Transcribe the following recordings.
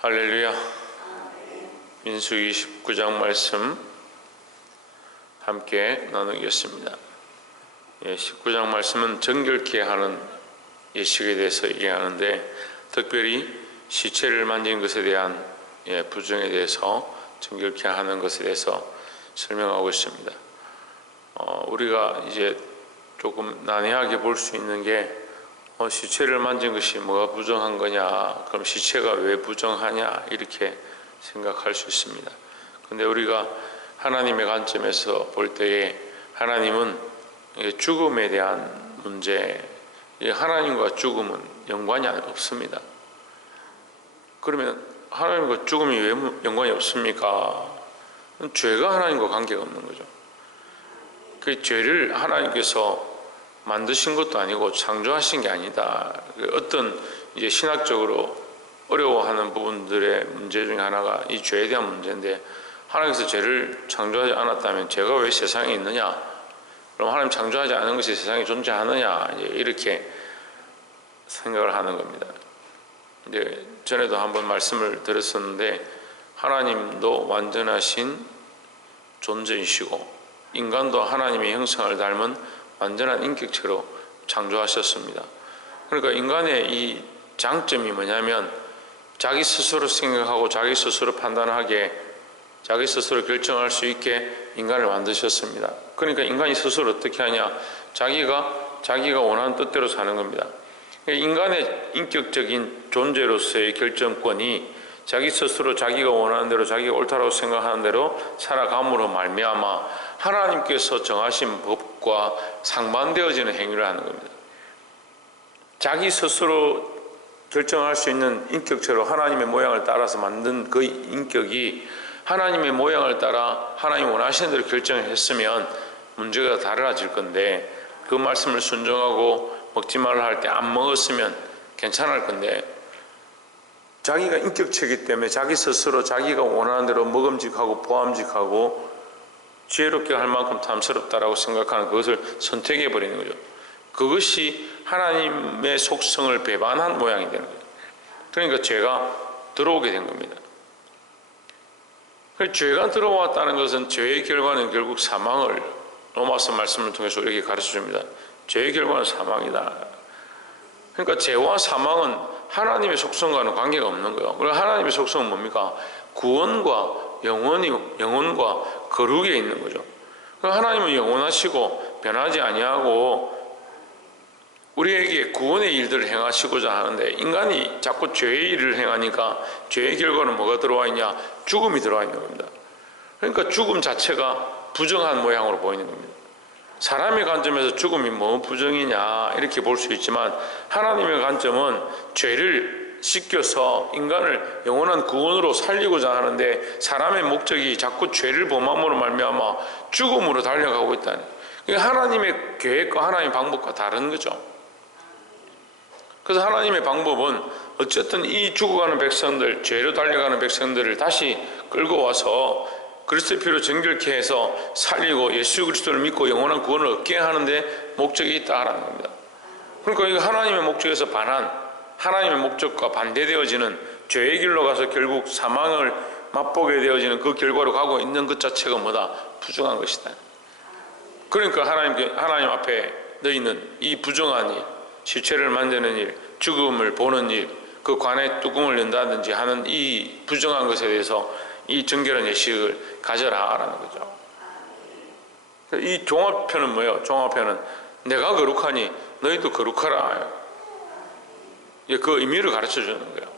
할렐루야. 민수기 19장 말씀 함께 나누겠습니다. 19장 말씀은 정결케 하는 예식에 대해서 얘기하는데, 특별히 시체를 만진 것에 대한 부정에 대해서 정결케 하는 것에 대해서 설명하고 있습니다. 우리가 이제 조금 난해하게 볼 수 있는 게, 시체를 만진 것이 뭐가 부정한 거냐, 그럼 시체가 왜 부정하냐, 이렇게 생각할 수 있습니다. 근데 우리가 하나님의 관점에서 볼 때에 하나님은 죽음에 대한 문제, 하나님과 죽음은 연관이 없습니다. 그러면 하나님과 죽음이 왜 연관이 없습니까? 죄가 하나님과 관계가 없는 거죠. 그 죄를 하나님께서 만드신 것도 아니고 창조하신 게 아니다. 어떤 이제 신학적으로 어려워하는 부분들의 문제 중에 하나가 이 죄에 대한 문제인데, 하나님께서 죄를 창조하지 않았다면 죄가 왜 세상에 있느냐? 그럼 하나님 창조하지 않은 것이 세상에 존재하느냐? 이렇게 생각을 하는 겁니다. 이제 전에도 한번 말씀을 드렸었는데, 하나님도 완전하신 존재이시고 인간도 하나님의 형상을 닮은 완전한 인격체로 창조하셨습니다. 그러니까 인간의 이 장점이 뭐냐면, 자기 스스로 생각하고 자기 스스로 판단하게, 자기 스스로 결정할 수 있게 인간을 만드셨습니다. 그러니까 인간이 스스로 어떻게 하냐? 자기가 원하는 뜻대로 사는 겁니다. 인간의 인격적인 존재로서의 결정권이 자기 스스로 자기가 원하는 대로, 자기가 옳다고 생각하는 대로 살아감으로 말미암아 하나님께서 정하신 법과 상반되어지는 행위를 하는 겁니다. 자기 스스로 결정할 수 있는 인격체로 하나님의 모양을 따라서 만든 그 인격이 하나님의 모양을 따라 하나님 원하시는 대로 결정을 했으면 문제가 달라질 건데, 그 말씀을 순종하고 먹지 말라 할 때 안 먹었으면 괜찮을 건데, 자기가 인격체이기 때문에 자기 스스로 자기가 원하는 대로 먹음직하고 보암직하고 지혜롭게 할 만큼 탐스럽다라고 생각하는 그것을 선택해 버리는 거죠. 그것이 하나님의 속성을 배반한 모양이 되는 거예요. 그러니까 죄가 들어오게 된 겁니다. 죄가 들어왔다는 것은 죄의 결과는 결국 사망을, 로마서 말씀을 통해서 이렇게 가르쳐 줍니다. 죄의 결과는 사망이다. 그러니까 죄와 사망은 하나님의 속성과는 관계가 없는 거예요. 그리고 하나님의 속성은 뭡니까? 구원과 영혼과 거룩에 있는 거죠. 하나님은 영원하시고 변하지 아니하고 우리에게 구원의 일들을 행하시고자 하는데, 인간이 자꾸 죄의 일을 행하니까 죄의 결과는 뭐가 들어와 있냐? 죽음이 들어와 있는 겁니다. 그러니까 죽음 자체가 부정한 모양으로 보이는 겁니다. 사람의 관점에서 죽음이 뭐 부정이냐 이렇게 볼 수 있지만, 하나님의 관점은 죄를 씻겨서 인간을 영원한 구원으로 살리고자 하는데, 사람의 목적이 자꾸 죄를 범함으로 말미암아 죽음으로 달려가고 있다는, 그러니까 하나님의 계획과 하나님의 방법과 다른 거죠. 그래서 하나님의 방법은 어쨌든 이 죽어가는 백성들, 죄로 달려가는 백성들을 다시 끌고 와서 그리스도의 피로 정결케 해서 살리고 예수 그리스도를 믿고 영원한 구원을 얻게 하는데 목적이 있다라는 겁니다. 그러니까 이거 하나님의 목적에서 반한, 하나님의 목적과 반대되어지는 죄의 길로 가서 결국 사망을 맛보게 되어지는 그 결과로 가고 있는 것 자체가 뭐다? 부정한 것이다. 그러니까 하나님 앞에 너희는 이 부정한 일, 시체를 만드는 일, 죽음을 보는 일, 그 관에 뚜껑을 연다든지 하는 이 부정한 것에 대해서 이 정결한 예식을 가져라라는 거죠. 이 종합편은 뭐예요? 종합편은 내가 거룩하니 너희도 거룩하라. 그 의미를 가르쳐 주는 거예요.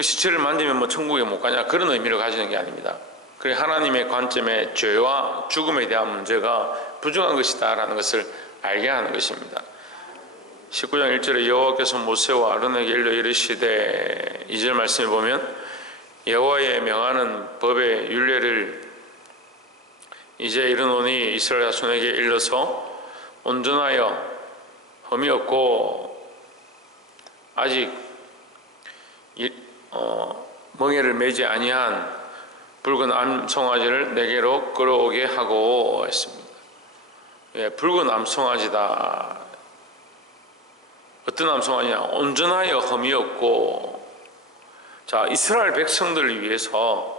시체를 만지면 뭐 천국에 못 가냐, 그런 의미를 가지는 게 아닙니다. 그래, 하나님의 관점에 죄와 죽음에 대한 문제가 부정한 것이다라는 것을 알게 하는 것입니다. 19장 1절에 여호와께서 모세와 아론에게 일러 이르시되, 2절 말씀에 보면 여호와의 명하는 법의 율례를 이제 이르노니 이스라엘 자손에게 일러서 온전하여 흠이 없고 아직 멍에를 매지 아니한 붉은 암송아지를 내게로 끌어오게 하고 했습니다. 붉은 암송아지다. 어떤 암송아지냐? 온전하여 흠이 없고. 자, 이스라엘 백성들을 위해서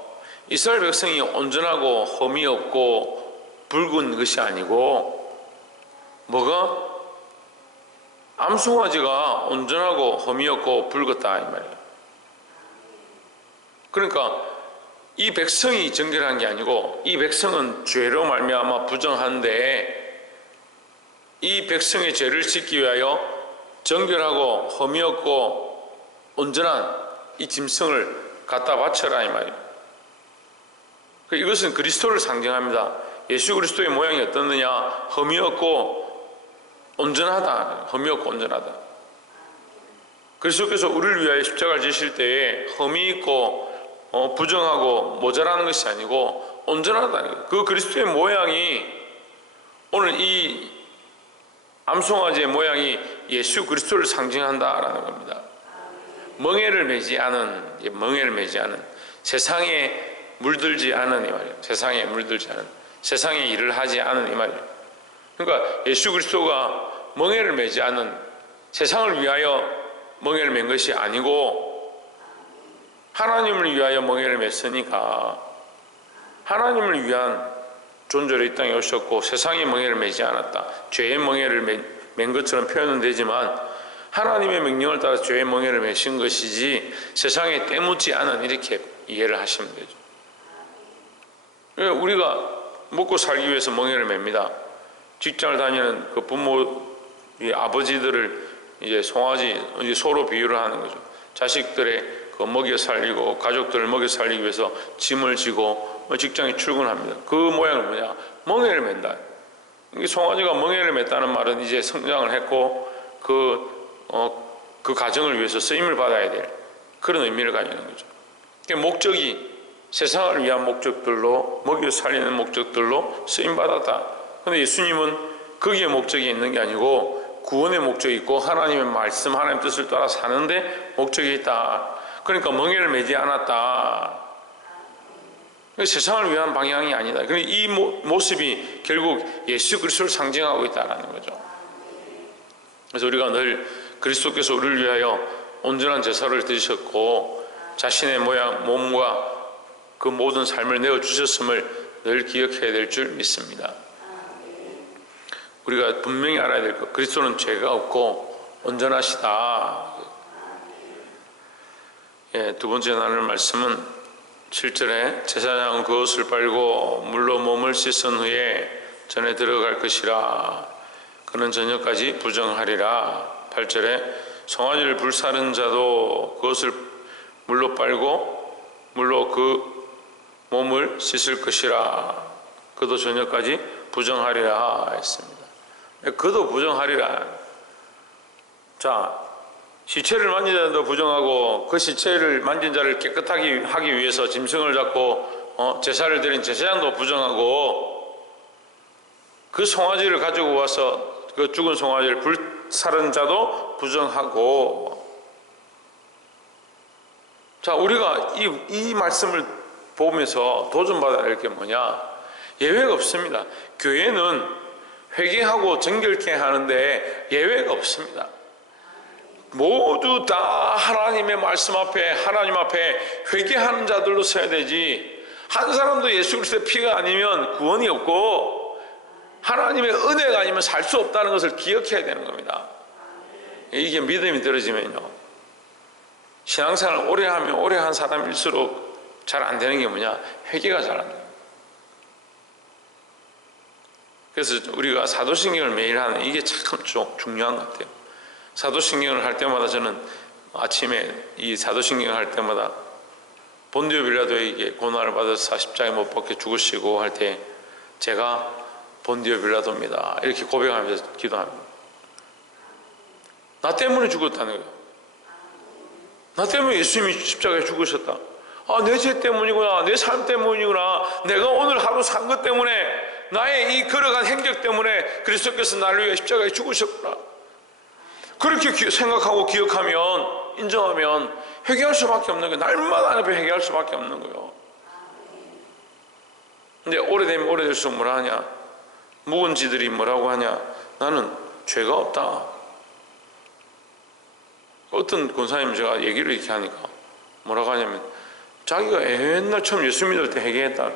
이스라엘 백성이 온전하고 흠이 없고 붉은 것이 아니고 뭐가? 암송아지가 온전하고 흠이 없고 붉었다 이 말이에요. 그러니까 이 백성이 정결한 게 아니고 이 백성은 죄로 말미암아 부정한데 이 백성의 죄를 씻기 위하여 정결하고 흠이 없고 온전한 이 짐승을 갖다 바쳐라 이 말이에요. 이것은 그리스도를 상징합니다. 예수 그리스도의 모양이 어떻느냐? 흠이 없고 온전하다. 흠이 없고 온전하다. 그리스도께서 우리를 위하여 십자가를 지실 때에 흠이 있고 부정하고 모자라는 것이 아니고 온전하다는 거예요. 그 그리스도의 모양이 오늘 이 암송아지의 모양이 예수 그리스도를 상징한다라는 겁니다. 멍에를 매지 않은 세상에 물들지 않은 이 말이에요. 세상에 물들지 않은 세상에 일을 하지 않은 이 말이에요. 그러니까 예수 그리스도가 멍에를 매지 않은 세상을 위하여 멍에를 맨 것이 아니고 하나님을 위하여 멍에를 맸으니까 하나님을 위한 존재로 이 땅에 오셨고 세상의 멍에를 매지 않았다. 죄의 멍에를 맨 것처럼 표현은 되지만 하나님의 명령을 따라 죄의 멍에를 매신 것이지 세상에 때묻지 않은 이렇게 이해를 하시면 되죠. 우리가 먹고 살기 위해서 멍에를 맵니다. 직장을 다니는 그 부모의 아버지들을 이제 송아지 소로 비유를 하는 거죠. 자식들의 그 먹여 살리고 가족들을 먹여 살리기 위해서 짐을 지고 직장에 출근합니다. 그 모양은 뭐냐? 멍에를 맨다. 송아지가 멍에를 맸다는 말은 이제 성장을 했고 그 가정을 위해서 쓰임을 받아야 될 그런 의미를 가지는 거죠. 목적이 세상을 위한 목적들로 먹여 살리는 목적들로 쓰임 받았다. 그런데 예수님은 거기에 목적이 있는 게 아니고 구원의 목적이 있고 하나님의 말씀, 하나님의 뜻을 따라 사는데 목적이 있다. 그러니까 멍에를 매지 않았다. 세상을 위한 방향이 아니다. 이 모습이 결국 예수 그리스도를 상징하고 있다는 거죠. 그래서 우리가 늘 그리스도께서 우리를 위하여 온전한 제사를 드리셨고 자신의 모양, 몸과 그 모든 삶을 내어주셨음을 늘 기억해야 될 줄 믿습니다. 우리가 분명히 알아야 될 것, 그리스도는 죄가 없고 온전하시다. 두 번째 나눌 말씀은 7절에 제사장은 그 옷을 빨고 물로 몸을 씻은 후에 전에 들어갈 것이라. 그는 저녁까지 부정하리라. 8절에 송아지를 불사른 자도 그것을 물로 빨고 물로 그 몸을 씻을 것이라. 그도 저녁까지 부정하리라 했습니다. 그도 부정하리라. 자, 시체를 만진 자도 부정하고 그 시체를 만진 자를 깨끗하게 하기 위해서 짐승을 잡고 제사를 드린 제사장도 부정하고 그 송아지를 가지고 와서 그 죽은 송아지를 불사른 자도 부정하고. 자, 우리가 이 말씀을 보면서 도전받아야 할 게 뭐냐? 예외가 없습니다. 교회는 회개하고 정결케 하는데 예외가 없습니다. 모두 다 하나님의 말씀 앞에 하나님 앞에 회개하는 자들로 서야 되지, 한 사람도 예수 그리스도의 피가 아니면 구원이 없고 하나님의 은혜가 아니면 살 수 없다는 것을 기억해야 되는 겁니다. 이게 믿음이 떨어지면요, 신앙생활을 오래 하면 오래 한 사람일수록 잘 안 되는 게 뭐냐? 회개가 잘 안 돼요. 그래서 우리가 사도신경을 매일 하는 이게 참 중요한 것 같아요. 사도신경을 할 때마다 저는 아침에 이 사도신경을 할 때마다 본디오 빌라도에게 고난을 받아서 십자가에 못 박혀 죽으시고 할 때 제가 본디오 빌라도입니다 이렇게 고백하면서 기도합니다. 나 때문에 죽었다는 거예요. 나 때문에 예수님이 십자가에 죽으셨다. 아, 내 죄 때문이구나, 내 삶 때문이구나, 내가 오늘 하루 산 것 때문에, 나의 이 걸어간 행적 때문에 그리스도께서 나를 위해 십자가에 죽으셨구나. 그렇게 생각하고 기억하면, 인정하면 회개할 수밖에 없는 거예요. 날마다 앞에 회개할 수밖에 없는 거예요. 근데 오래되면 오래될수록 뭐라 하냐? 묵은지들이 뭐라고 하냐? 나는 죄가 없다. 어떤 권사님 제가 얘기를 이렇게 하니까 뭐라고 하냐면 자기가 옛날 처음 예수 믿을 때 회개했다.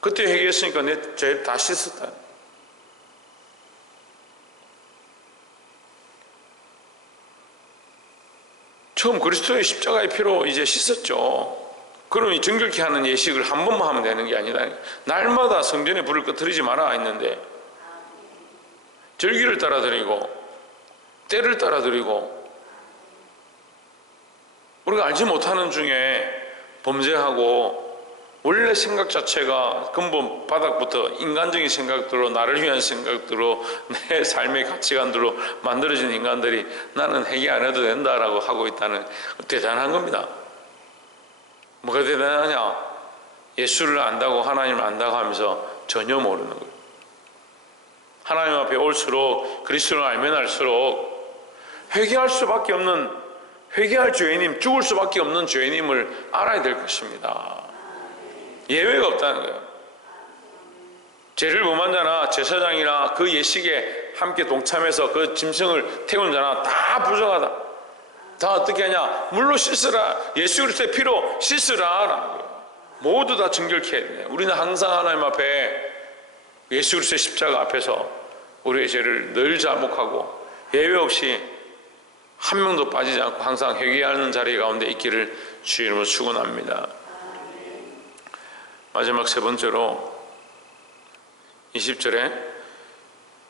그때 회개했으니까 내 죄 다 씻었다. 처음 그리스도의 십자가의 피로 이제 씻었죠. 그러니 정결케 하는 예식을 한 번만 하면 되는 게 아니다. 날마다 성전에 불을 꺼뜨리지 마라 했는데 절기를 따라 드리고 때를 따라 드리고 우리가 알지 못하는 중에 범죄하고 원래 생각 자체가 근본 바닥부터 인간적인 생각들로 나를 위한 생각들로 내 삶의 가치관들로 만들어진 인간들이 나는 회개 안 해도 된다라고 하고 있다는 대단한 겁니다. 뭐가 대단하냐? 예수를 안다고 하나님을 안다고 하면서 전혀 모르는 거예요. 하나님 앞에 올수록 그리스도를 알면 알수록 회개할 수밖에 없는 회개할 죄인임, 죽을 수밖에 없는 죄인임을 알아야 될 것입니다. 예외가 없다는 거예요. 죄를 범한 자나 제사장이나 그 예식에 함께 동참해서 그 짐승을 태운 자나 다 부정하다. 다 어떻게 하냐? 물로 씻으라. 예수 그리스도의 피로 씻으라 라는 거예요. 모두 다 정결케 해야 돼요. 우리는 항상 하나님 앞에 예수 그리스도의 십자가 앞에서 우리의 죄를 늘 자복하고 예외 없이 한 명도 빠지지 않고 항상 회개하는 자리 가운데 있기를 주의 이름으로 축원합니다. 마지막 세 번째로 20절에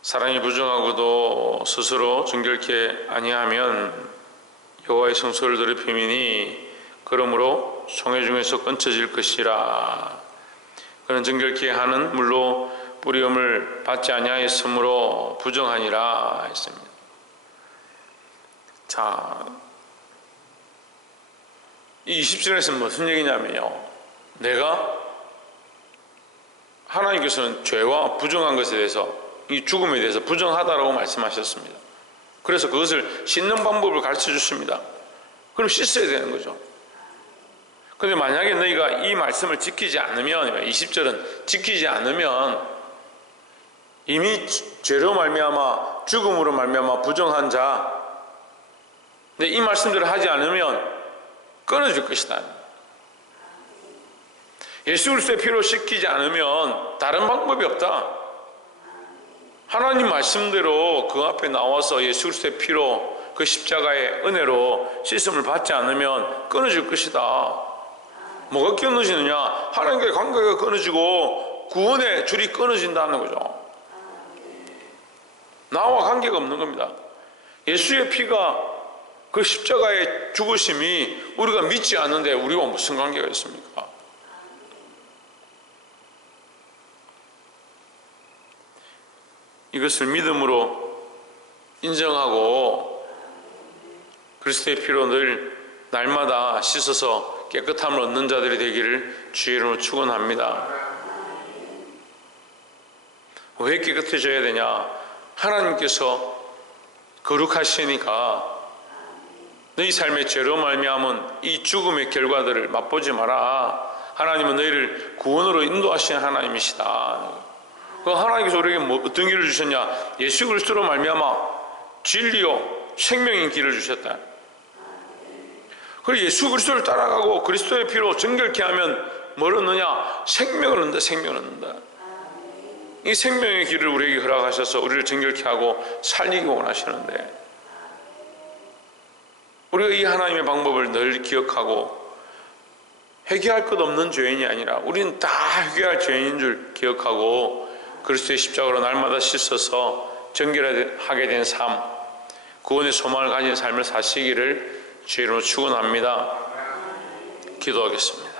사람이 부정하고도 스스로 정결케 아니하면 여호와의 성소를 더럽히미니 그러므로 성회 중에서 끊쳐질 것이라. 그는 정결케 하는 물로 뿌리움을 받지 아니하였으므로 부정하니라 했습니다. 자, 이 20절에서 무슨 얘기냐면요, 내가 하나님께서는 죄와 부정한 것에 대해서, 이 죽음에 대해서 부정하다라고 말씀하셨습니다. 그래서 그것을 씻는 방법을 가르쳐 주십니다. 그럼 씻어야 되는 거죠. 그런데 만약에 너희가 이 말씀을 지키지 않으면, 20절은 지키지 않으면 이미 죄로 말미암아 죽음으로 말미암아 부정한 자, 근데 이 말씀들을 하지 않으면 끊어질 것이다. 예수 그리스도의 피로 씻기지 않으면 다른 방법이 없다. 하나님 말씀대로 그 앞에 나와서 예수 그리스도의 피로 그 십자가의 은혜로 씻음을 받지 않으면 끊어질 것이다. 뭐가 끊어지느냐? 하나님과의 관계가 끊어지고 구원의 줄이 끊어진다는 거죠. 나와 관계가 없는 겁니다. 예수의 피가 그 십자가의 죽으심이 우리가 믿지 않는데 우리와 무슨 관계가 있습니까? 이것을 믿음으로 인정하고 그리스도의 피로 늘 날마다 씻어서 깨끗함을 얻는 자들이 되기를 주의 이름으로 축원합니다. 왜 깨끗해져야 되냐? 하나님께서 거룩하시니까 너희 삶의 죄로 말미암은 이 죽음의 결과들을 맛보지 마라. 하나님은 너희를 구원으로 인도하시는 하나님이시다. 하나님께서 우리에게 어떤 길을 주셨냐? 예수 그리스도로 말미암아 진리요 생명인 길을 주셨다. 그리고 예수 그리스도를 따라가고 그리스도의 피로 정결케 하면 뭘 얻느냐? 생명을 얻는다. 생명을 얻는다. 이 생명의 길을 우리에게 허락하셔서 우리를 정결케 하고 살리기 원하시는데, 우리가 이 하나님의 방법을 늘 기억하고 회개할 것 없는 죄인이 아니라 우리는 다 회개할 죄인인 줄 기억하고 그리스도의 십자가로 날마다 씻어서 정결하게 된 삶, 구원의 소망을 가진 삶을 사시기를 주의 이름으로 축원합니다. 기도하겠습니다.